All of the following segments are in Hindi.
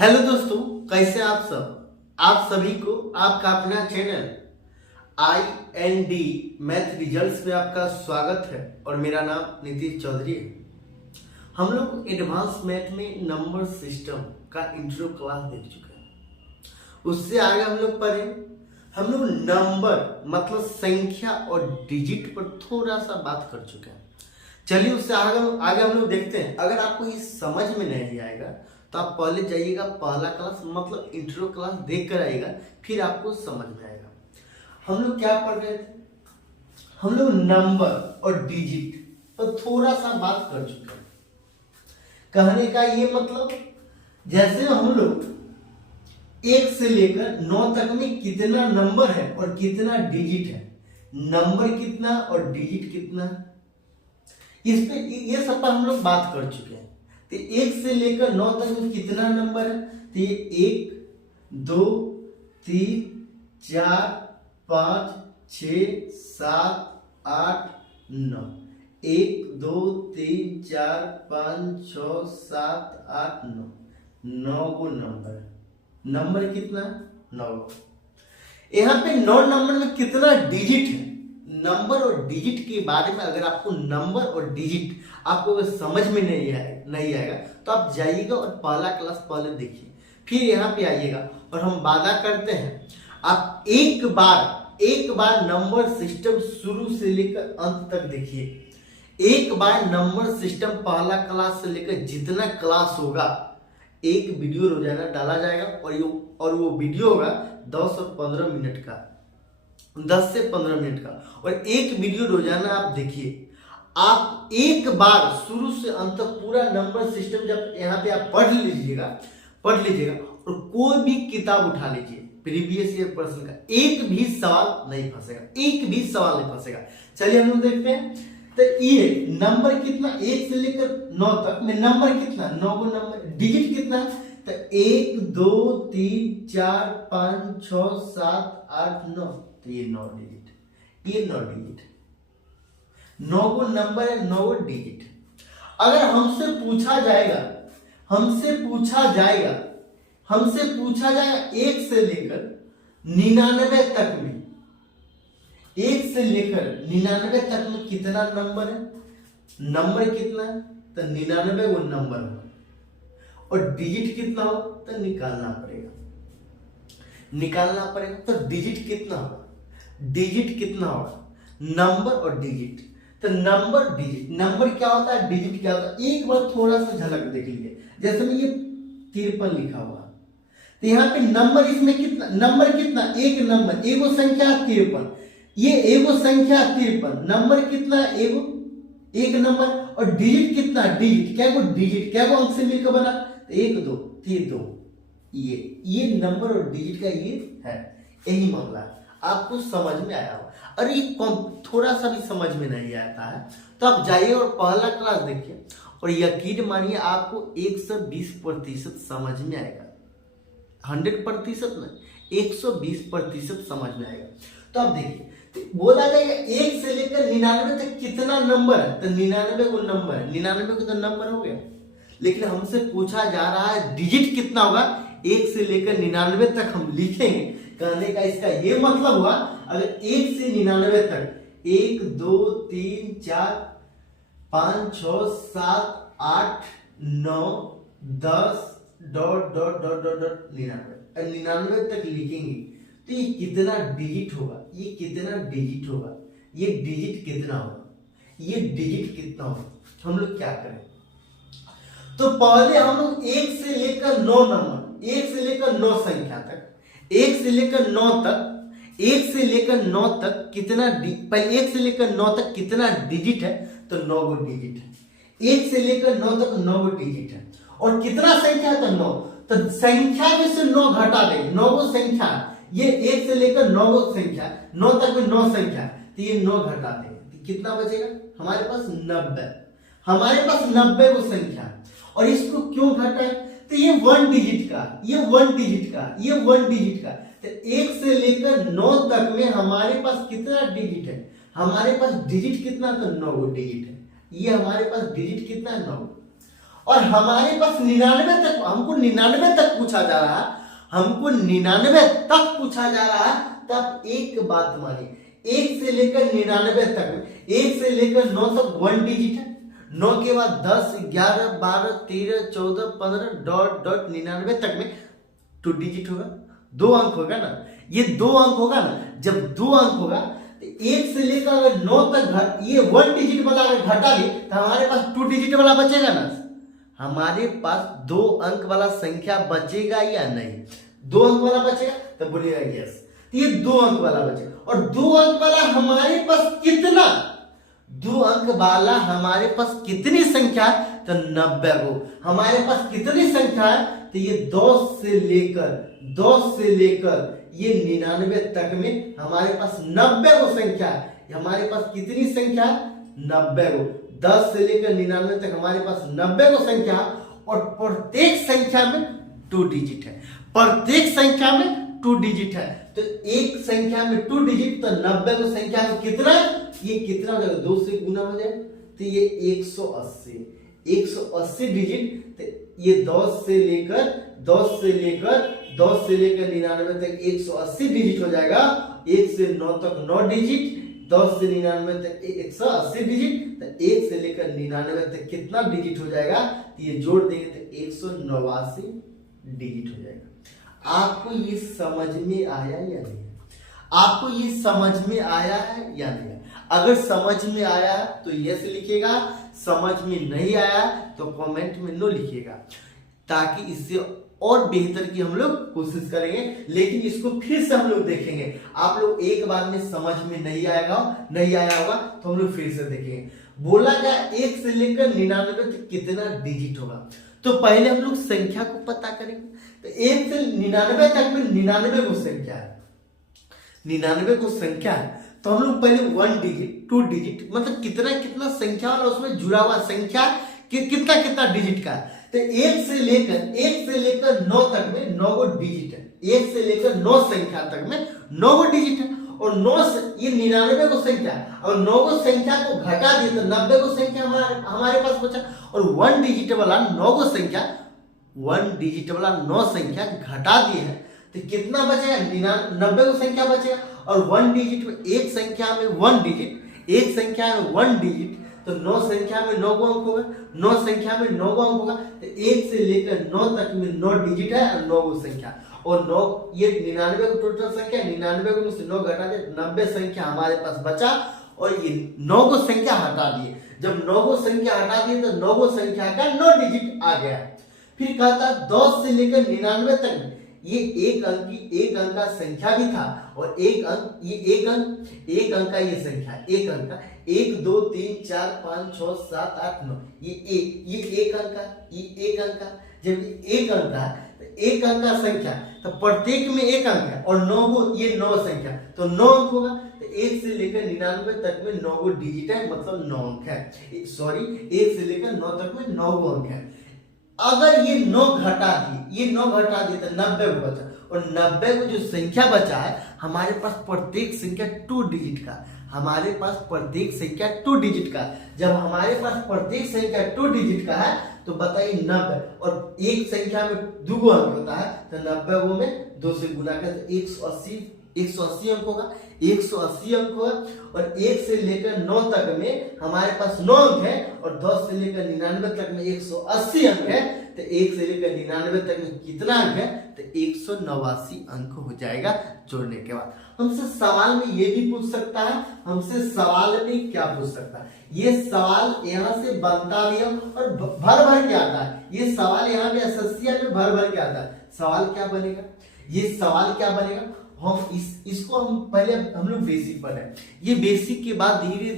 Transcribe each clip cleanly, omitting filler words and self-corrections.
हेलो दोस्तों, कैसे आप सब। आप सभी को आपका अपना चैनल IND मैथ रिजल्ट्स में आपका स्वागत है और मेरा नाम नीतीश चौधरी है। हम लोग एडवांस मैथ में नंबर सिस्टम का इंट्रो क्लास देख चुके हैं। उससे आगे हम लोग पढ़े, हम लोग नंबर मतलब संख्या और डिजिट पर थोड़ा सा बात कर चुके हैं। चलिए उससे आगे हम लोग देखते हैं। अगर आपको ये समझ में नहीं आएगा तो आप पहले जाइएगा, पहला क्लास मतलब इंट्रो क्लास देख कर आइएगा, फिर आपको समझ में आएगा। हम लोग क्या पढ़ रहे थे, हम लोग नंबर और डिजिट पर थोड़ा सा बात कर चुके हैं। कहने का ये मतलब, जैसे हम लोग 1 से लेकर 9 तक में कितना नंबर है और कितना डिजिट है, नंबर कितना और डिजिट कितना है, इस पे ये सब पर हम लोग बात कर चुके हैं। तो 1 से लेकर 9 तक में कितना नंबर है, तो ये 1 2 3 4 5 6 7 8 9, 1 2 3 4 5 6 7 8 9 गो नंबर है। नंबर कितना, 9। यहाँ पे 9 नंबर में कितना डिजिट है, नंबर और डिजिट के बारे में अगर आपको नंबर और डिजिट आपको अगर समझ में नहीं आएगा तो आप जाइएगा और पहला क्लास पहले देखिए, फिर यहाँ पे आइएगा और हम वादा करते हैं आप एक बार नंबर सिस्टम शुरू से लेकर अंत तक देखिए। एक बार नंबर सिस्टम पहला क्लास से लेकर जितना क्लास होगा, एक वीडियो रोजाना डाला जाएगा और वो वीडियो होगा 10 और 15 मिनट का, 10 से 15 मिनट का, और एक वीडियो रोजाना आप देखिए। आप एक बार शुरू से अंत तक पूरा नंबर सिस्टम जब यहाँ पे आप पढ़ लीजिएगा और कोई भी किताब उठा लीजिए प्रीवियस ईयर प्रश्न का, एक भी सवाल नहीं फंसेगा। चलिए हम लोग देखते हैं। तो ये नंबर कितना, 1 से लेकर 9 तक में नंबर कितना, 9 को नंबर, डिजिट कितना है, तो 1 2 3 4 5 6 7 8 9, तो ये 9 डिजिट, 9 को नंबर है, 9 डिजिट। अगर हमसे पूछा जाएगा 1 से लेकर 99 तक में, 1 से लेकर 99 तक में कितना नंबर है, नंबर कितना है, तो 99 वो नंबर है, और डिजिट कितना हो तो निकालना पड़ेगा। तो डिजिट कितना होगा, नंबर और डिजिट। तो नंबर क्या होता है, डिजिट क्या होता है, एक बार थोड़ा सा झलक देख लीजिए। जैसे में ये 53 लिखा हुआ, तो यहाँ पे नंबर, इसमें कितना नंबर, कितना, एक नंबर, एगो संख्या 53, ये एगो संख्या 53, नंबर कितना, एक नंबर, और डिजिट कितना, डिजिट क्या अंक से मिलकर बना, 1 2 3 2, ये नंबर और डिजिट का ये है। यही मामला है, आपको समझ में आया होगा। और ये थोड़ा सा भी समझ में नहीं आता है तो आप जाइए और पहला क्लास देखिए, और यकीन मानिए आपको 120% समझ में आएगा। 100% नहीं, 120% समझ में आएगा। तो आप देखिए, तो बोला जाएगा 1 से लेकर 99 तक कितना नंबर है, तो 99 को नंबर है, 99 को तो नंबर हो गया। लेकिन हमसे पूछा जा रहा है डिजिट कितना होगा, 1 से लेकर 99 तक हम लिखेंगे। कहने का इसका ये मतलब हुआ, अगर 1 से 99 तक 1 2 3 4 5 6 7 8 9 10 डॉट 99 तक लिखेंगे, तो ये कितना डिजिट होगा, ये डिजिट कितना होगा। हम लोग क्या करें, तो पहले हम लोग 1 से लेकर 9 नंबर, 1 से लेकर 9 संख्या तक, 1 से लेकर 9 तक कितना, पहले 1 से लेकर 9 तक कितना डिजिट है, तो 9 गो डिजिट है। 1 से लेकर 9 तक 9 गो डिजिट है, और कितना संख्या है, तो 9। तो संख्या में से 9 घटा देंगे, 9 गो संख्या, ये 1 से लेकर 9 गो संख्या, 9 तक में 9 संख्या, तो ये 9 घटा देंगे, तो कितना बचेगा, हमारे पास 90 गो संख्या। और इसको क्यों घटा है, तो ये 1 डिजिट का, तो 1 से लेकर 9 तक में हमारे पास कितना डिजिट है, हमारे पास डिजिट कितना, तो 9 डिजिट है। ये हमारे पास डिजिट कितना है, 9। और हमारे पास 99 तक, हमको 99 तक पूछा जा रहा है, हमको 99 तक पूछा जा रहा है, तब एक बात मानिए, 1 से लेकर 99 तक में, 1 से लेकर 9 तक 1 डिजिट है, 9 के बाद 10, 11, 12, 13, 14, 15 डॉट डॉट 99 तक में 2 डिजिट होगा, 2 अंक होगा ना, ये 2 अंक होगा ना। जब 2 अंक होगा तो 1 से लेकर अगर 9 तक ये 1 डिजिट वाला अगर घटा दे तो हमारे पास 2 डिजिट वाला बचेगा ना, हमारे पास 2 अंक वाला संख्या बचेगा या नहीं, 2 अंक वाला बचेगा, तब बोलिएगा यस। तो ये 2 अंक वाला बचेगा, और 2 अंक वाला हमारे पास कितना, 2 अंक वाला हमारे पास कितनी संख्या है, तो 90 को। हमारे पास कितनी संख्या है, तो ये 10 से लेकर ये 99 तक में हमारे पास 90 को संख्या है। हमारे पास कितनी संख्या है, 90 को। 10 से लेकर 99 तक हमारे पास 90 को संख्या, और प्रत्येक संख्या में 2 डिजिट है, प्रत्येक संख्या में 2 डिजिट है। तो एक संख्या में 2 डिजिट, तो 90 को संख्या में कितना, ये कितना हो जाएगा, 2 से गुना हो जाए, तो ये 180 डिजिट। तो ये 10 से लेकर 99 तक 180 डिजिट हो जाएगा। 1 से 9 तक 9 डिजिट, 10 से 99 तक 180 डिजिट, तो 1 से लेकर 99 तक कितना डिजिट हो जाएगा, तो ये जोड़ देंगे तो 189 डिजिट हो जाएगा। आपको ये समझ में आया या नहीं, आपको ये समझ में आया है या नहीं? अगर समझ में आया तो यस लिखिएगा, समझ में नहीं आया तो कमेंट में नो लिखिएगा, ताकि इससे और बेहतर की हम लोग कोशिश करेंगे। लेकिन इसको फिर से हम लोग देखेंगे, आप लोग एक बार में समझ में नहीं आया होगा तो हम लोग फिर से देखेंगे। बोला गया 1 से लेकर 99 तक कितना डिजिट होगा, तो पहले हम लोग संख्या को पता करेंगे। तो 1 से 99 तक में 99 को संख्या है, 99 को संख्या है, तो हम लोग पहले 1 डिजिट 2 डिजिट मतलब कितना संख्या और उसमें जुड़ा हुआ संख्या कितना डिजिट का है। तो 1 से लेकर 9 तक में 9 गो डिजिट है, 1 से लेकर 9 संख्या तक में 9 गो डिजिट है, और 9 से ये 99 को संख्या, और 9 को संख्या को घटा दिए तो 90 को संख्या हमारे पास बचा, और 1 डिजिट वाला 9 को संख्या 1 डिजिट वाला 9 संख्या घटा दिए है, तो कितना बचेगा, 90 को संख्या बचेगा। और 1 डिजिट में एक संख्या में 1 डिजिट, एक संख्या में 1 डिजिट, तो 9 संख्या में 9 अंक होगा, 9 संख्या में 9 अंक होगा, तो 1 से लेकर 9 तक में 9 डिजिट है और 9 संख्या, और 9 ये 99 को टोटल संख्या, 99 को में से 9 घटा दे 90 संख्या हमारे पास बचा, और ये 9 को संख्या हटा दिए। जब 9 को संख्या हटा दिए तो 9 को संख्या का 9 डिजिट आ गया। फिर कहता 10 से लेकर 99 तक ये एक अंक का संख्या भी था, और एक अंक का ये संख्या, एक अंक का 1 2 3 4 5 6 7 8 9, ये एक अंक का, जब एक अंक का तो एक अंक का संख्या, तो प्रत्येक में एक अंक है, और 9 को ये 9 संख्या, तो 9 अंक होगा। तो 1 से लेकर 99 तक में 9 गो डिजिट है, मतलब 9 अंक है, सॉरी 1 से लेकर 9 तक में 9 गो अंक है। अगर ये 9 घटा दिए तो 90 को बचा, और 90 को जो संख्या बचा है हमारे पास प्रत्येक संख्या 2 डिजिट का, हमारे पास प्रत्येक संख्या 2 डिजिट का। जब हमारे पास प्रत्येक संख्या 2 डिजिट का है तो बताइए 90, और एक संख्या में 2 अंक होता है, तो 90 में 2 से गुना कर 180 अंक होगा, 180 अंक होगा। और 1 से लेकर 9 तक में हमारे पास 9 अंक है, और 10 से लेकर 99 तक में 180 अंक है, तो 1 से लेकर 99 तक में कितना अंक है, तो 189 अंक हो जाएगा जोड़ने के बाद। हमसे सवाल में ये भी पूछ सकता है, हमसे सवाल में क्या पूछ सकता है, ये सवाल यहाँ से बनता भी है और भर के आता है। ये सवाल यहाँ पे एसएससी में भर के आता है। सवाल क्या बनेगा, ये सवाल क्या बनेगा, हम इसको हम पहले हम लोग बेसिक पढ़े, ये बेसिक के बाद धीरे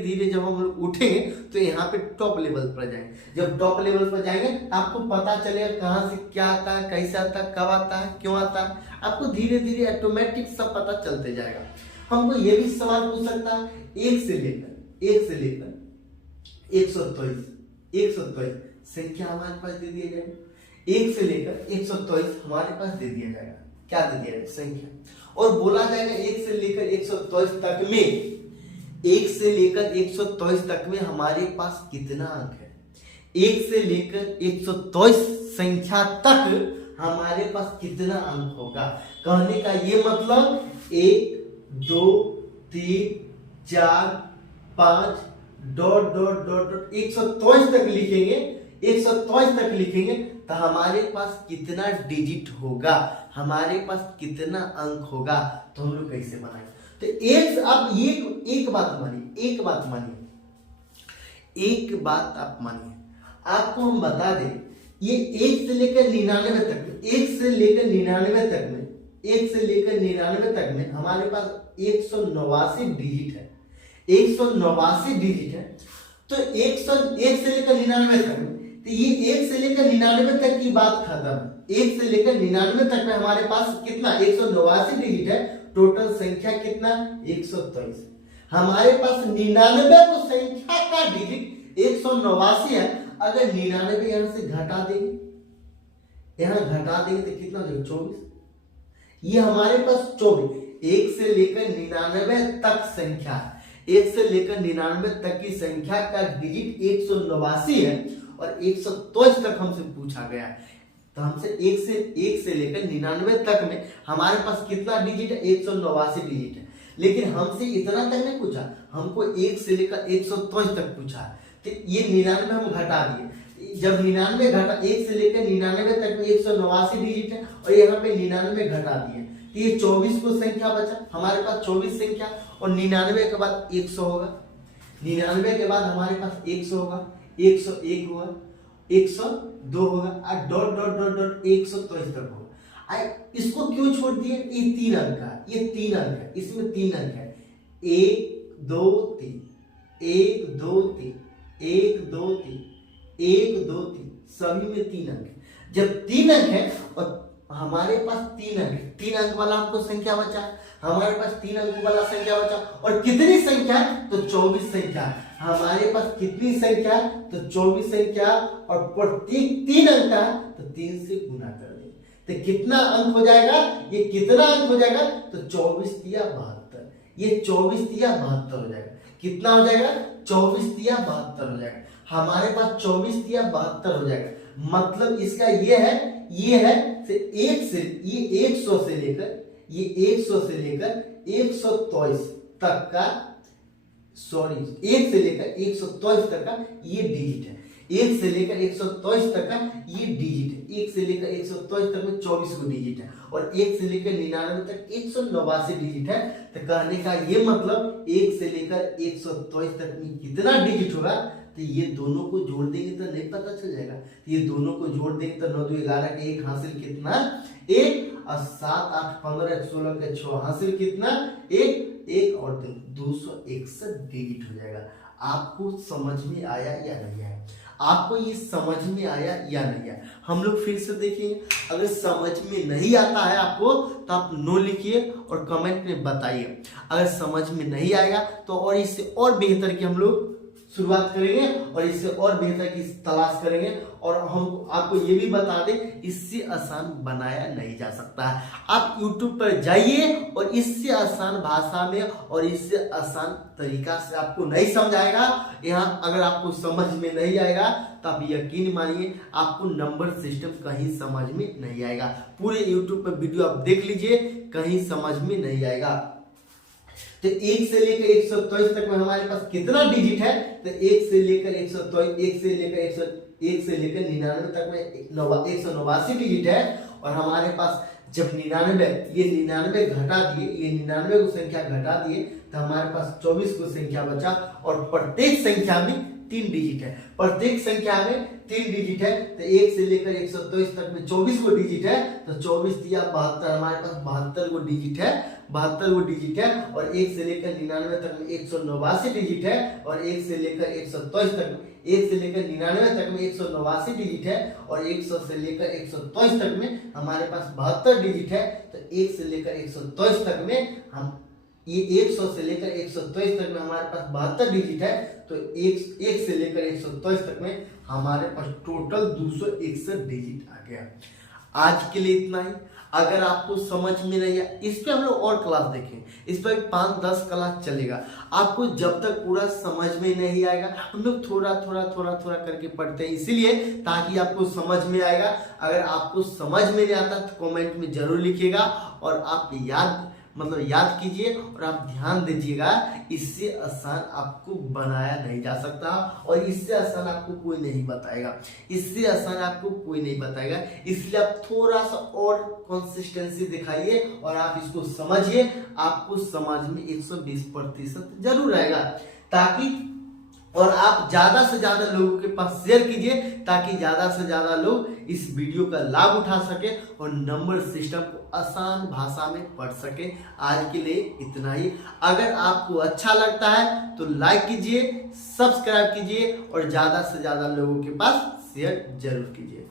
धीरे जब हम लोग उठेंगे तो यहाँ पे टॉप लेवल पर जाएंगे। जब टॉप लेवल पर जाएंगे आपको पता चलेगा कहाँ से क्या आता है, कैसे आता है, कब आता है, क्यों आता है, आपको धीरे धीरे ऑटोमेटिक सब पता चलते जाएगा। हमको ये भी सवाल पूछ सकता है 1 से लेकर 123 संख्या हमारे पास दे दिया जाएगा, 1 से लेकर 123 हमारे पास दे दिया जाएगा, क्या दे दिया जाएगा, संख्या। और बोला जाएगा 1 से लेकर 123 तक में, 1 से लेकर 123 तक में हमारे पास कितना अंक है, 1 से लेकर 123 संख्या तक हमारे पास कितना अंक होगा। कहने का ये मतलब 1 2 3 4 5 डॉट डॉट डॉट डॉट 123 तक लिखेंगे, 123 तक लिखेंगे तो हमारे पास कितना डिजिट होगा, हमारे पास कितना अंक होगा, तो हम लोग कैसे बनाएंगे। तो अब एक बात मानिए, एक बात आप मानिए, आपको हम बता दें ये 1 से लेकर 99 तक में, 1 से लेकर 99 तक में हमारे पास 189 डिजिट है, 189 डिजिट है। तो 1 से लेकर 99 तक में, तो ये 1 से लेकर 99 तक की बात खत्म। 1 से लेकर 99 तक में हमारे पास कितना 189 डिजिट है। टोटल संख्या कितना 123। हमारे पास 99 को संख्या का डिजिट 189 है। अगर 99 यहां से घटा देंगे, यहां घटा देंगे तो कितना हो जाएगा 24। ये हमारे पास 24। 1 से लेकर 99 तक संख्या, 1 से लेकर 99 तक की संख्या का डिजिट 189 है और 123 तक हमसे पूछा गया है। तो हमसे 1 से लेकर 99 तक में हमारे पास कितना डिजिट है 189 डिजिट है। लेकिन हमसे इतना तक नहीं पूछा, हमको 1 से लेकर 123 तक पूछा। तो ये 99 हम घटा दिए। जब 99 घटा 1 से लेकर 99 तक में 189 डिजिट है और यहाँ पे 99 घटा दिए तो ये 24 को संख्या बचा। हमारे पास 24 संख्या और 99 के बाद 100 होगा, 99 के बाद हमारे पास 100 होगा, 101 होगा, 102 होगा और डॉट डॉट डॉट डॉट 123 तक होगा। इसको क्यों छोड़ दिए? ये 3 अंक का, ये 3 अंक है, इसमें 3 अंक है। 1 2 3 1 2 3 1 2 3 1 2 3 सभी में 3 अंक है। जब 3 अंक है और हमारे पास 3 अंक है, 3 अंक वाला हमको संख्या बचा, हमारे पास 3 अंक वाला संख्या बचा। और कितनी संख्या? तो 24 संख्या। हमारे पास कितनी संख्या? तो 24 संख्या और प्रत्येक 3 अंक का तो 3 से गुना कर दें तो कितना अंक हो जाएगा? ये कितना अंक हो जाएगा? तो 24 तिया 72। ये 24 तिया 72 हो जाएगा। कितना हो जाएगा? 24 तिया 72 हो जाएगा। हमारे पास 24 तिया 72 हो जाएगा। मतलब इसका ये है से 100 से लेकर 123 तक का, 1 से लेकर 123 तक का ये डिजिट है। 1 से लेकर 123 तक का ये डिजिट है। 1 से लेकर 123 तक में 24 को डिजिट है और 1 से लेकर 99 तक 189 डिजिट है। तो कहने का ये मतलब 1 से लेकर 123 तक में कितना डिजिट होगा? तो ये दोनों को जोड़ देंगे तो नहीं पता चल जाएगा। तो ये दोनों को जोड़ देंगे तो 9 2 11 के 1 हासिल कितना 1 और 7 8 15 16 के 6 हासिल कितना 1 और 261 डिजिट हो जाएगा। आपको समझ में आया या नहीं आया? आपको ये समझ में आया या नहीं आया? हम लोग फिर से देखेंगे। अगर समझ में नहीं आता है आपको तो आप नो लिखिए और कमेंट में बताइए। अगर समझ में नहीं आएगा तो और इससे और बेहतर की हम लोग शुरुआत करेंगे और इससे और बेहतर की तलाश करेंगे। और हम आपको ये भी बता दें इससे आसान बनाया नहीं जा सकता है। आप YouTube पर जाइए और इससे आसान भाषा में और इससे आसान तरीका से आपको नहीं समझाएगा। यहाँ अगर आपको समझ में नहीं आएगा तो आप यकीन मानिए आपको नंबर सिस्टम कहीं समझ में नहीं आएगा। पूरे YouTube पर वीडियो आप देख लीजिए, कहीं समझ में नहीं आएगा। तो 1 से लेकर 123 तक में हमारे पास कितना डिजिट है? तो 1 से लेकर 123, 1 से लेकर 99 तक में 189 डिजिट है। और हमारे पास जब 99 ये 99 घटा दिए, ये 99 को संख्या घटा दिए तो हमारे पास 24 को संख्या बचा। और प्रत्येक संख्या में 3 डिजिट है, प्रत्येक संख्या में 3 डिजिट है। तो 1 से लेकर 123 तक में 24 को डिजिट है तो 24 तिया 72, हमारे पास 72 को डिजिट है, 72 को डिजिट है। और 1 से लेकर 99 तक में 189 डिजिट है और 1 से लेकर 123 तक में 1 से लेकर 99 तक में 189 डिजिट है और 100 से लेकर 123 तक में हमारे पास 72 डिजिट है। तो 1 से लेकर 123 तक में हम ये 100 से लेकर 123 तक में हमारे पास 72 डिजिट है। तो 1 से लेकर 123 तक में हमारे पास टोटल 261 डिजिट आ गया। आज के लिए इतना ही। अगर आपको समझ में नहीं आया, इस पे हम लोग और क्लास देखें, इस पर 5-10 क्लास चलेगा। आपको जब तक पूरा समझ में नहीं आएगा, हम लोग थोड़ा थोड़ा करके पढ़ते हैं, इसीलिए ताकि आपको समझ में आएगा। अगर आपको समझ में नहीं आता तो कमेंट में जरूर लिखिएगा और आप याद कीजिए और आप ध्यान दीजिएगा। इससे आसान आपको बनाया नहीं जा सकता और इससे आसान आपको कोई नहीं बताएगा, इससे आसान आपको कोई नहीं बताएगा। इसलिए आप थोड़ा सा और कंसिस्टेंसी दिखाइए और आप इसको समझिए। आपको समझ में 120% जरूर आएगा, ताकि और आप ज्यादा से ज्यादा लोगों के पास शेयर कीजिए, ताकि ज्यादा से ज्यादा लोग इस वीडियो का लाभ उठा सके और नंबर सिस्टम को आसान भाषा में पढ़ सके। आज के लिए इतना ही। अगर आपको अच्छा लगता है तो लाइक कीजिए, सब्सक्राइब कीजिए और ज्यादा से ज्यादा लोगों के पास शेयर जरूर कीजिए।